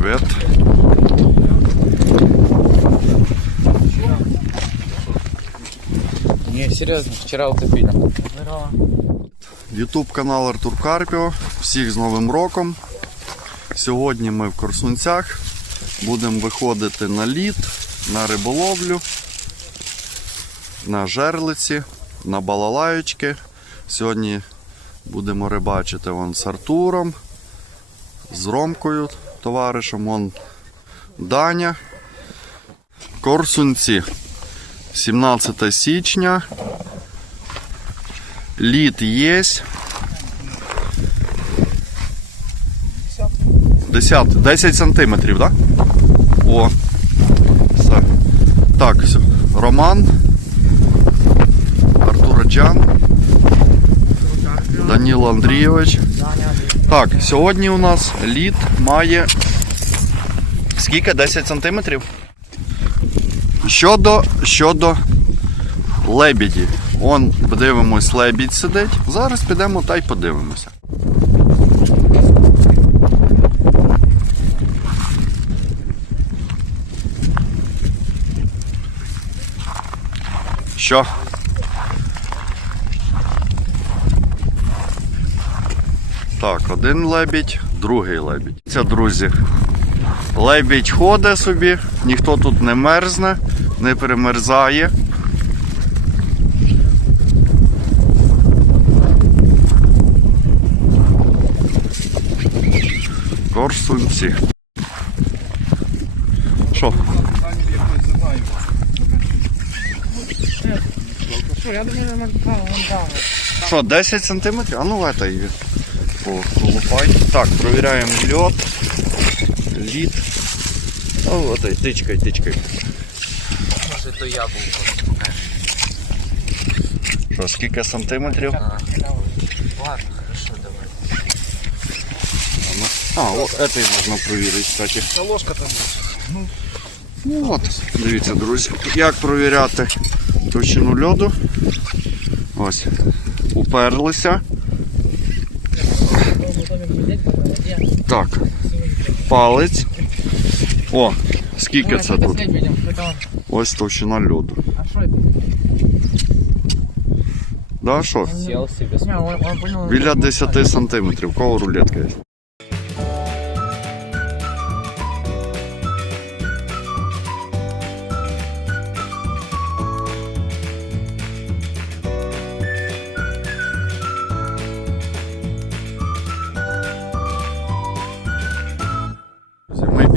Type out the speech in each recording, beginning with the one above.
Привіт. Не, серьезно, вчера утопили. Ютуб канал Артур Карпіо. Всіх з Новим роком. Сьогодні ми в Корсунцях. Будемо виходити на лід, на риболовлю, на жерлиці, на балалаючки. Сьогодні будемо рибачити вон з Артуром, з Ромкою, товаришем, вон Даня. Корсунці. 17 січня. Лід є. 10, 10 сантиметрів, так? Да? О. Все. Так, все. Роман. Артур Джан. Даніло Андрійович. Так, сьогодні у нас лід має. Скільки? 10 сантиметрів? Щодо, щодо лебіді. Он подивимось, лебідь сидить. Зараз підемо та й подивимося. Що? Так, один лебідь, другий лебідь. Це, друзі, лебідь ходить собі, ніхто тут не мерзне, не перемерзає. Корсунці. Що? Що, 10 сантиметрів? А ну это її полупай. Так, провіряємо льот. Лід. О, вот і тичкай, тичкай. Может, то я был. Що, скільки сантиметрів? Ладно, хорошо, давай. А, от этой можна провірити, кстати. А ложка там Ну от, дивіться, друзі, як провіряти товщину льоду. Ось. Уперлися. Так. Палець. О, скільки це тут? Ось товщина льоду. А что? Да, що? Біля 10 сантиметрів. Кого рулетка є?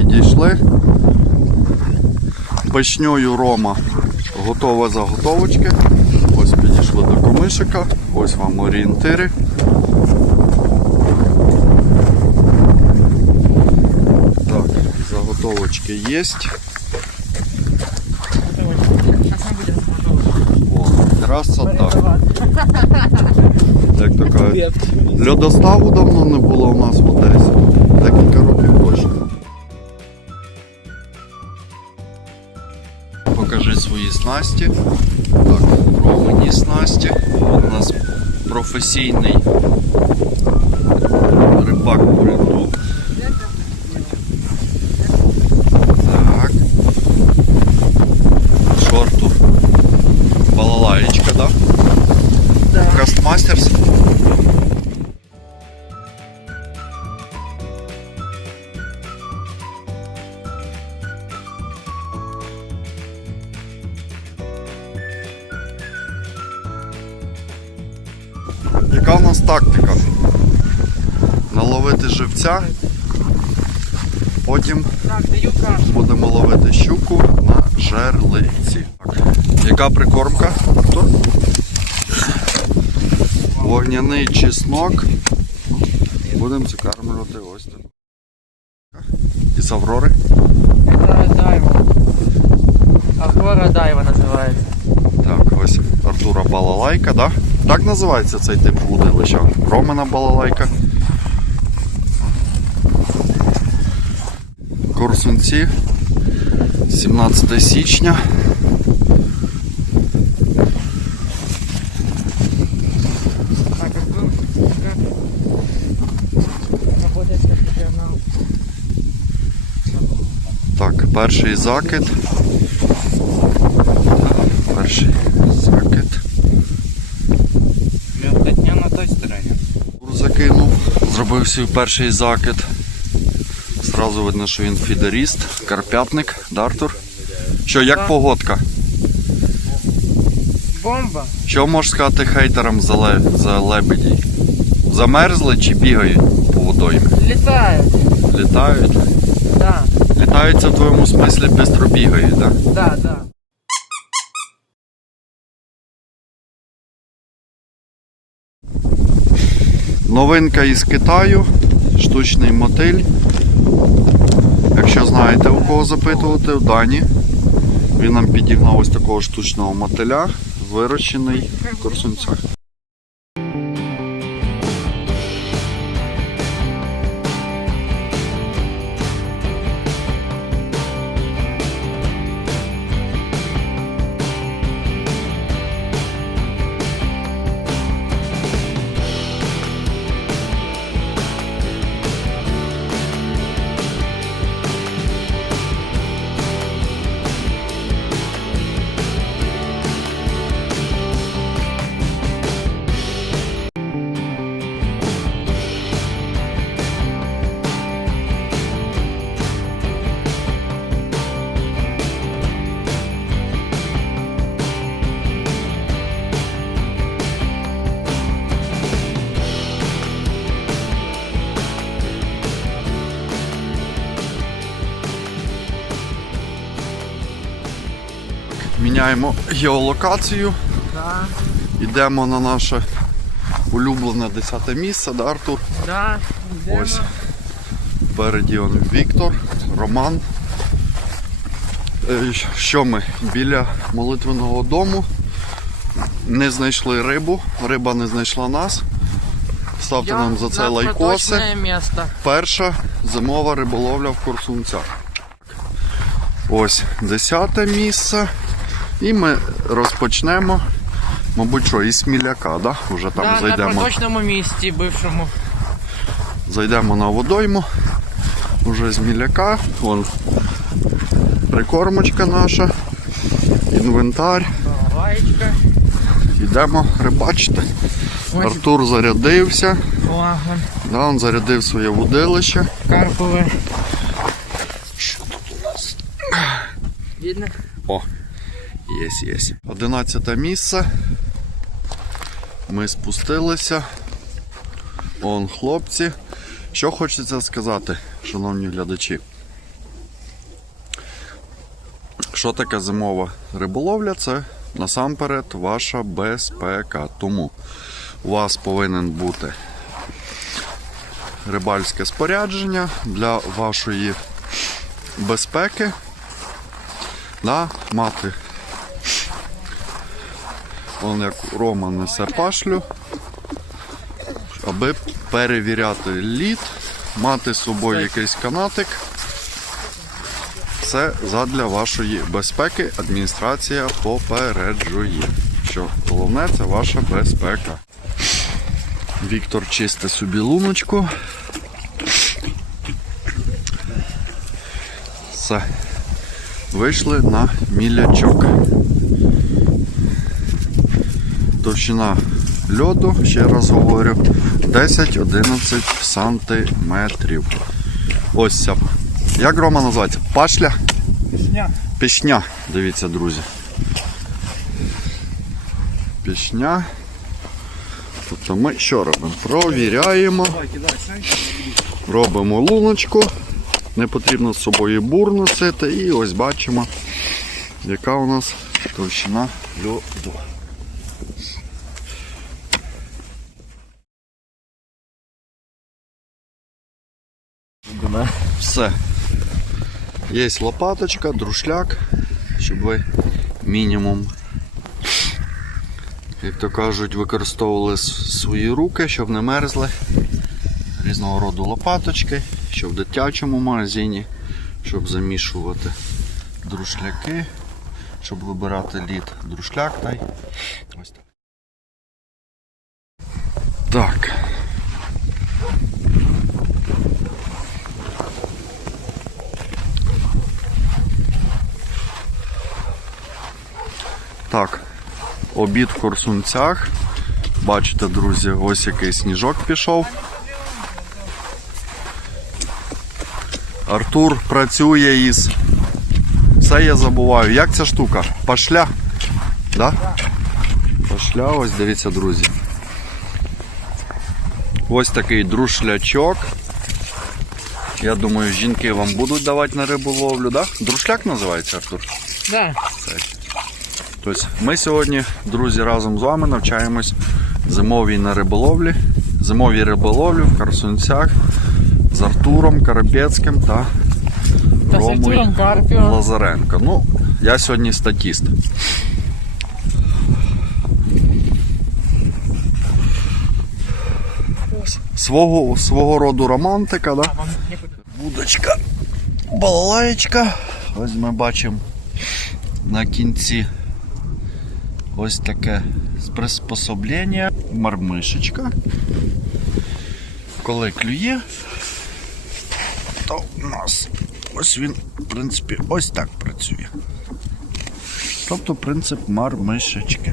Підійшли. Печньою Рома готова заготовочки. Ось підійшли до комишика. Ось вам орієнтири. Так, заготовочки є. О, красота. Як то кажуть. Льодоставу давно не було у нас в Одесі. Декілька років точно. Снасті. Так, романі снасті. От у нас професійний рибак буряду. Наловити живця, потім Так, будемо ловити щуку на жерлиці. Яка прикормка? Артур? Вогняний чеснок. Будемо закармлювати ось так. Із Аврори. Это дайва. Аврора дайва называется. Так, ось Артура балалайка, да? Так називається цей тип вудилища. Романа балалайка. Корсунці. 17 січня. Так, перший закид. Перший закид. Мертотня на той стороні. Закинув. Зробив свій перший закид. Зразу видно, що він фідеріст, карпятник, да, Артур? Що, як погодка? Бомба. Що можеш сказати хейтерам за, ле... за лебеді? Замерзли чи бігають по водоймі? Літають. Літають? Да, Літають в твоєму смислі швидко бігають, так? Да? да, да. Новинка із Китаю, штучний мотиль. Якщо знаєте у кого запитувати, в Дані. Він нам підігнав ось такого штучного мотиля, вирощений в Корсунцях. Міняємо геолокацію, Да, йдемо на наше улюблене 10 місце, да, Артур? да. йдемо. Ось. Впереді он Віктор, Роман. Е, Що ми? Біля молитвеного дому. Не знайшли рибу, риба не знайшла нас. Ставте Я нам за це лайкоси. Перша зимова риболовля в Корсунцях. Ось 10 місце. І ми розпочнемо, мабуть, що, із Сміляка, да? Уже там да, на зайдемо. проточному місці бившому. Зайдемо на водойму. Уже з міляка. Вон прикормочка наша, інвентар. Лаєчка. Йдемо рибачити. Ось Артур зарядився. флагман. Да, він зарядив своє вудилище. Карпове. Що тут Видно? О, єс, єс. Одинадцяте місце. Ми спустилися. Он хлопці. Що хочеться сказати, шановні глядачі? Що таке зимова риболовля? Це насамперед ваша безпека. Тому у вас повинен бути рибальське спорядження для вашої безпеки да, мати. Он як Рома несе пашлю, аби перевіряти лід, мати з собою якийсь канатик. Все задля вашої безпеки адміністрація попереджує, що головне це ваша безпека. Віктор чисте собі луночку. Все. Вийшли на мілячок. Товщина льоду, ще раз говорю, 10-11 сантиметрів. Ось ця. Як Рома називається? Пашля? Пішня. Пішня. Дивіться, друзі. Пішня. Тобто ми що робимо? Провіряємо. Робимо луночку. Не потрібно з собою бур носити. І ось бачимо, яка у нас товщина льоду. Все. Є лопаточка, друшляк, щоб ви мінімум, як то кажуть, використовували свої руки, щоб не мерзли. Різного роду лопаточки, що в дитячому магазині, щоб замішувати друшляки, щоб вибирати лід друшляк та й ось так. Так. Так, обід в Корсунцях. Бачите, друзі, ось який сніжок пішов. Артур працює із. Все я забуваю. Як ця штука? Пашля? Да? Пашля, ось дивіться, друзі. Ось такий друшлячок. Я думаю, жінки вам будуть давати на риболовлю, да? Друшляк називається, Артур? Да. Тобто ми сьогодні, друзі, разом з вами навчаємось зимовій на риболовлі, зимовій риболовлі в Карсунцях з Артуром Карапецьким та Та Ромою Лазаренко. Ну, я сьогодні статіст. Свого, свого роду романтика, да? Вудочка, балалаєчка. Ось ми бачимо на кінці ось таке приспособлення. Мармишечка. Коли клює, то у нас ось він, в принципі, ось так працює. Тобто принцип мармишечки.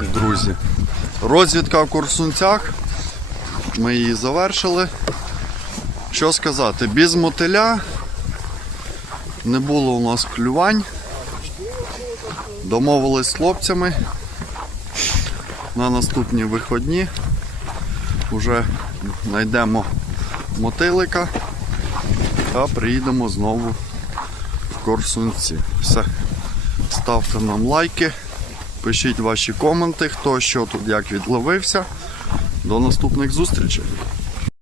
Так, друзі. Розвідка в Корсунцях. Ми її завершили. Що сказати, без мотиля не було у нас клювань. Домовились з хлопцями. На наступні виходні вже знайдемо мотилика та приїдемо знову в Корсунці. Все. Ставте нам лайки, пишіть ваші коменти, хто що тут як відловився. До наступних зустрічей.